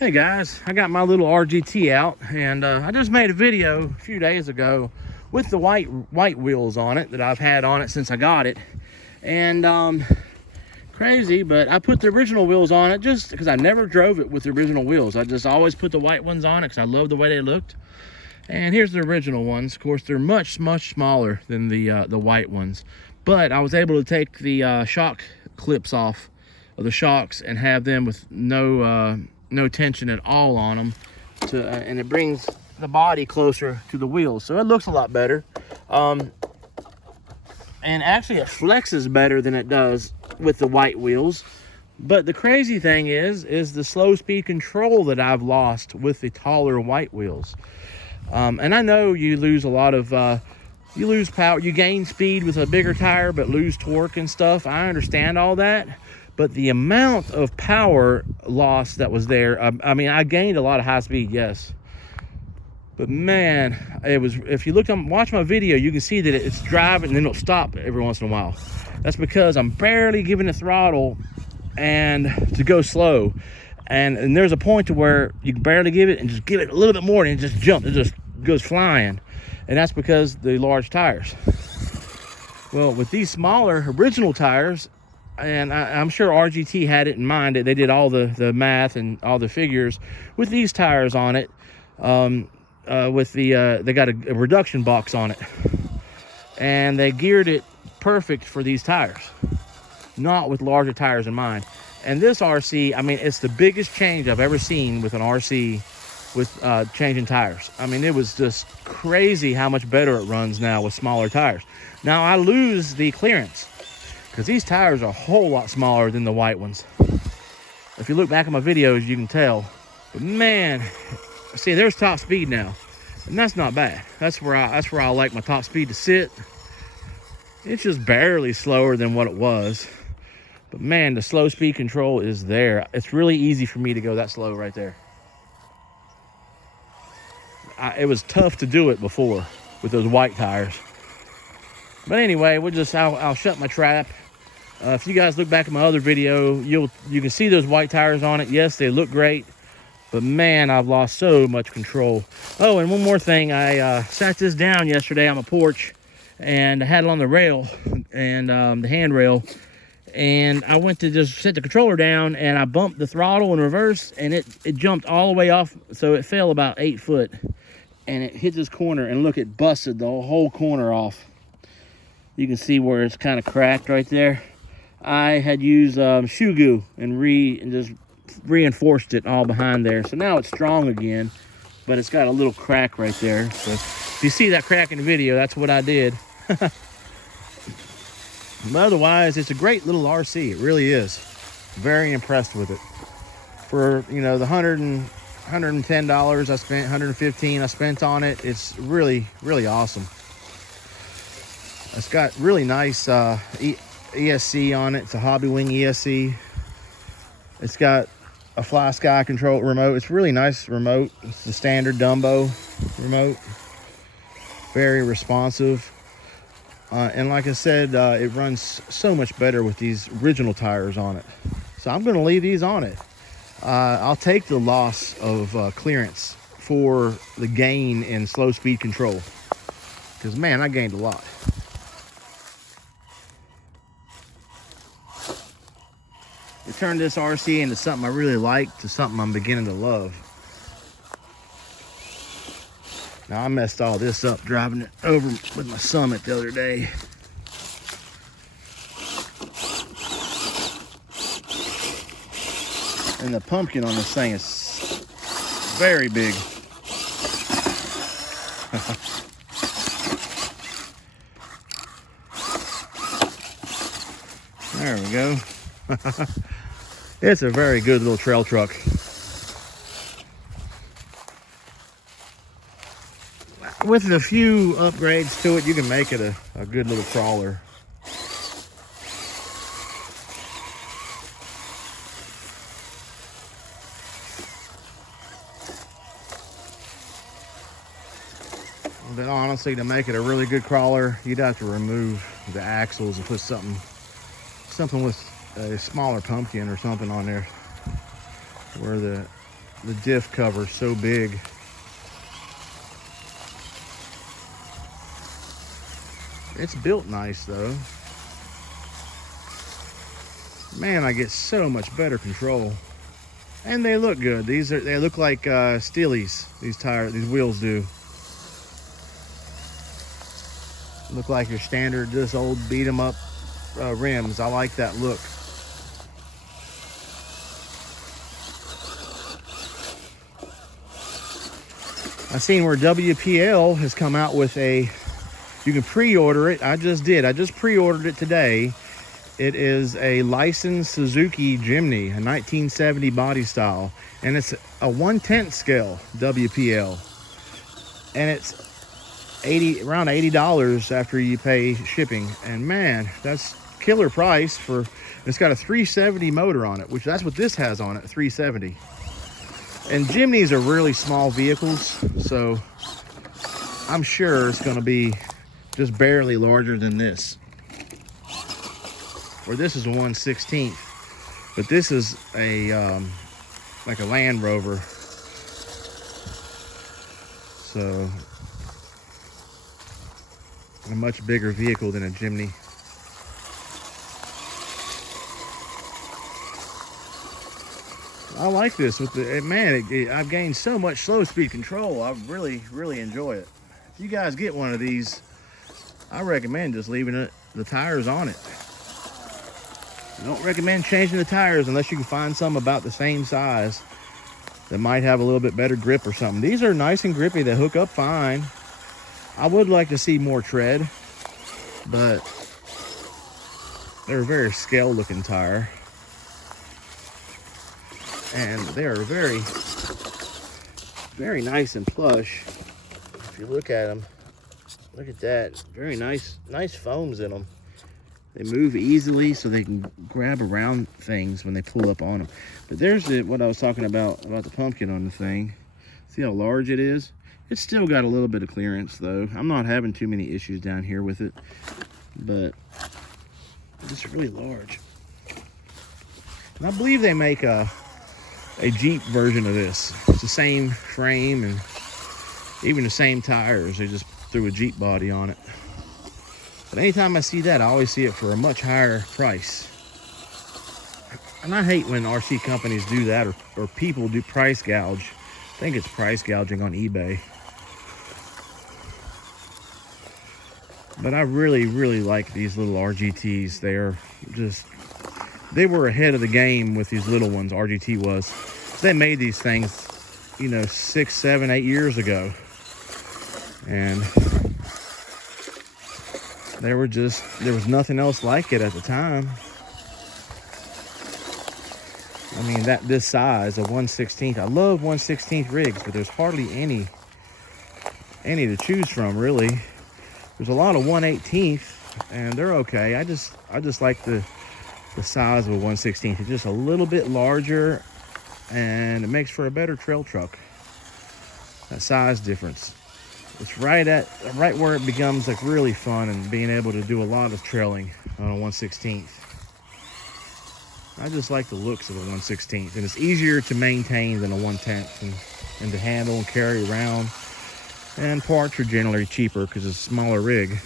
Hey guys, I got my little RGT out, and I just made a video a few days ago with the white wheels on it that I've had on it since I got it. And crazy, but I put the original wheels on it just because I never drove it with the original wheels. I just always put the white ones on it because I love the way they looked. And here's the original ones. Of course, they're much smaller than the white ones, but I was able to take the shock clips off of the shocks and have them with no tension at all on them, and it brings the body closer to the wheels, so it looks a lot better. And actually it flexes better than it does with the white wheels. But the crazy thing is the slow speed control that I've lost with the taller white wheels. And I know you lose a lot of you lose power, you gain speed with a bigger tire but lose torque and stuff. I understand all that, but the amount of power loss that was there, I mean, I gained a lot of high speed, yes, but man, it was, if you watch my video, you can see that it's driving and then it'll stop every once in a while. That's because I'm barely giving the throttle and to go slow, and there's a point to where you can barely give it and just give it a little bit more and it just jumps, it just goes flying. And that's because the large tires. Well, with these smaller original tires, and I'm sure RGT had it in mind, that they did all the math and all the figures with these tires on it. With they got a reduction box on it, and they geared it perfect for these tires, not with larger tires in mind. And this RC, I mean, it's the biggest change I've ever seen with an RC with changing tires. I mean, it was just crazy how much better it runs now with smaller tires. Now I lose the clearance because these tires are a whole lot smaller than the white ones. If you look back at my videos, you can tell. But man, see, there's top speed now, and that's not bad. That's where I like my top speed to sit. It's just barely slower than what it was, but man, the slow speed control is there. It's really easy for me to go that slow right there. It was tough to do it before with those white tires. But anyway, I'll shut my trap. If you guys look back at my other video, you can see those white tires on it. Yes, they look great, but man, I've lost so much control. Oh, and one more thing, I sat this down yesterday on my porch, and I had it on the rail, and the handrail, and I went to just set the controller down, and I bumped the throttle in reverse, and it jumped all the way off, so it fell about 8 foot, and it hit this corner, and look, it busted the whole corner off. You can see where it's kind of cracked right there. I had used shoe goo and just reinforced it all behind there, so now it's strong again, but it's got a little crack right there. So if you see that crack in the video, that's what I did. But otherwise, it's a great little RC. It really is. Very impressed with it. For, you know, the $110 I spent, $115 I spent on it, it's really, really awesome. It's got really nice ESC on it. It's a Hobby Wing ESC. It's got a Fly Sky control remote. It's a really nice remote. It's the standard Dumbo remote. Very responsive. And like I said, it runs so much better with these original tires on it. So I'm going to leave these on it. I'll take the loss of clearance for the gain in slow speed control. Because man, I gained a lot. It turned this RC into something I really like, to something I'm beginning to love. Now, I messed all this up driving it over with my Summit the other day. And the pumpkin on this thing is very big. There we go. It's a very good little trail truck. With a few upgrades to it, you can make it a good little crawler. But honestly, to make it a really good crawler, you'd have to remove the axles and put something with a smaller pumpkin or something on there, where the diff cover so big. It's built nice though. Man, I get so much better control. And they look good. They look like Steelies, these wheels do. Look like your standard, just old beat 'em up rims. I like that look. I've seen where WPL has come out with you can pre-order it. I just pre-ordered it today. It is a licensed Suzuki Jimny, a 1970 body style. And it's a 1/10 scale WPL. And it's around $80 after you pay shipping. And man, that's killer price for, it's got a 370 motor on it, which that's what this has on it, 370. And Jimnys are really small vehicles, so I'm sure it's going to be just barely larger than this. Or this is a 1/16, but this is a like a Land Rover. So a much bigger vehicle than a Jimny. I like this with the, man, I've gained so much slow speed control. I really enjoy it. If you guys get one of these, I recommend just leaving the tires on it. I don't recommend changing the tires unless you can find some about the same size that might have a little bit better grip or something. These are nice and grippy. They hook up fine. I would like to see more tread, but they're a very scale looking tire. And they're very nice and plush. If you look at them, look at that. Very nice foams in them. They move easily so they can grab around things when they pull up on them. But there's what I was talking about the pumpkin on the thing. See how large it is? It's still got a little bit of clearance though. I'm not having too many issues down here with it, but it's really large. And I believe they make a Jeep version of this. It's the same frame and even the same tires. They just threw a Jeep body on it. But anytime I see that, I always see it for a much higher price. And I hate when RC companies do that, or people do price gouge. I think it's price gouging on eBay. But I really like these little RGTs. They were ahead of the game with these little ones, RGT was. They made these things, you know, 6, 7, 8 years ago. And there was nothing else like it at the time. I mean, this size, a 1/16. I love 1/16 rigs, but there's hardly any to choose from, really. There's a lot of 1/18, and they're okay. I just like the size of a 1/16. It's just a little bit larger, and it makes for a better trail truck. That size difference. It's right where it becomes like really fun and being able to do a lot of trailing on a 1/16. I just like the looks of a 1/16, and it's easier to maintain than a 1/10 and to handle and carry around. And parts are generally cheaper because it's a smaller rig.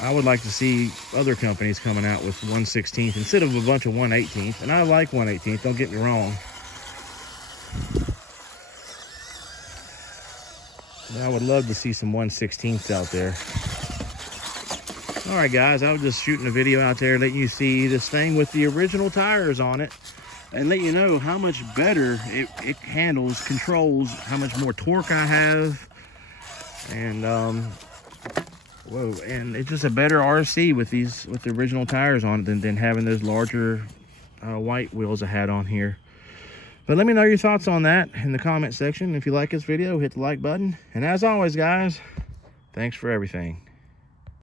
I would like to see other companies coming out with 1/16 instead of a bunch of 1/18. And I like 1/18, don't get me wrong. But I would love to see some 1/16s out there. All right, guys, I was just shooting a video out there letting you see this thing with the original tires on it and let you know how much better it handles, controls, how much more torque I have. And whoa, and it's just a better RC with the original tires on it than having those larger white wheels I had on here. But let me know your thoughts on that in the comment section. If you like this video, hit the like button. And as always, guys, thanks for everything.